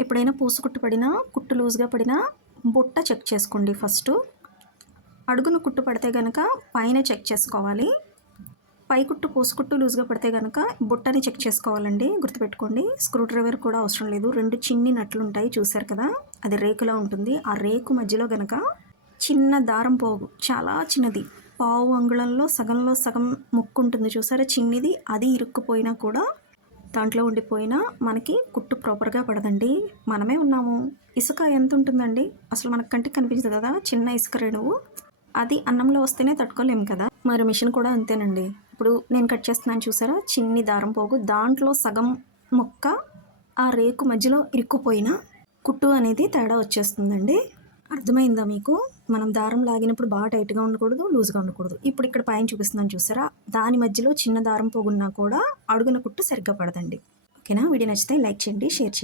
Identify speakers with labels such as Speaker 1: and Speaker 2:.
Speaker 1: ఎప్పుడైనా పూసు కుట్టు పడినా కుట్టు లూజ్గా పడినా బుట్ట చెక్ చేసుకోండి ఫస్ట్. అడుగున కుట్టు పడితే కనుక పైన చెక్ చేసుకోవాలి. పై కుట్టు పూసు కుట్టు లూజ్గా పడితే కనుక బుట్టని చెక్ చేసుకోవాలండి. గుర్తుపెట్టుకోండి స్క్రూ డ్రైవర్ కూడా అవసరం లేదు. రెండు చిన్ని నట్లు ఉంటాయి చూశారు కదా? అది రేకులా ఉంటుంది. ఆ రేకు మధ్యలో కనుక చిన్న దారం పోగు చాలా చిన్నది. పావు అంగుళంలో సగంలో సగం ముక్కు ఉంటుంది చూసారా చిన్నది అది ఇరుక్కుపోయినా కూడా దాంట్లో ఉండిపోయినా మనకి కుట్టు ప్రాపర్గా పడదండి. మనమే ఉన్నాము. ఇసుక ఎంత ఉంటుందండి అసలు మనకు కంటికి కనిపించదు కదా? చిన్న ఇసుక రేణువు. అది అన్నంలో వస్తేనే తట్టుకోలేము కదా? మరి మిషన్ కూడా అంతేనండి. ఇప్పుడు నేను కట్ చేస్తున్నాను చూసారా? చిన్ని దారం పోగు. దాంట్లో సగం మొక్క ఆ రేకు మధ్యలో ఇరుక్కుపోయిన కుట్టు అనేది తేడా వచ్చేస్తుందండి. అర్థమైందా మీకు? మనం దారం లాగినప్పుడు బాగా టైట్గా ఉండకూడదు లూజ్గా ఉండకూడదు. ఇప్పుడు ఇక్కడ పైన చూపిస్తున్నాను చూసారా? దాని మధ్యలో చిన్న దారం పోగున్నా కూడా అడుగున కుట్టు సరిగ్గా పడదండి. ఓకేనా? వీడియో నచ్చితే లైక్ చేయండి షేర్ చేయండి.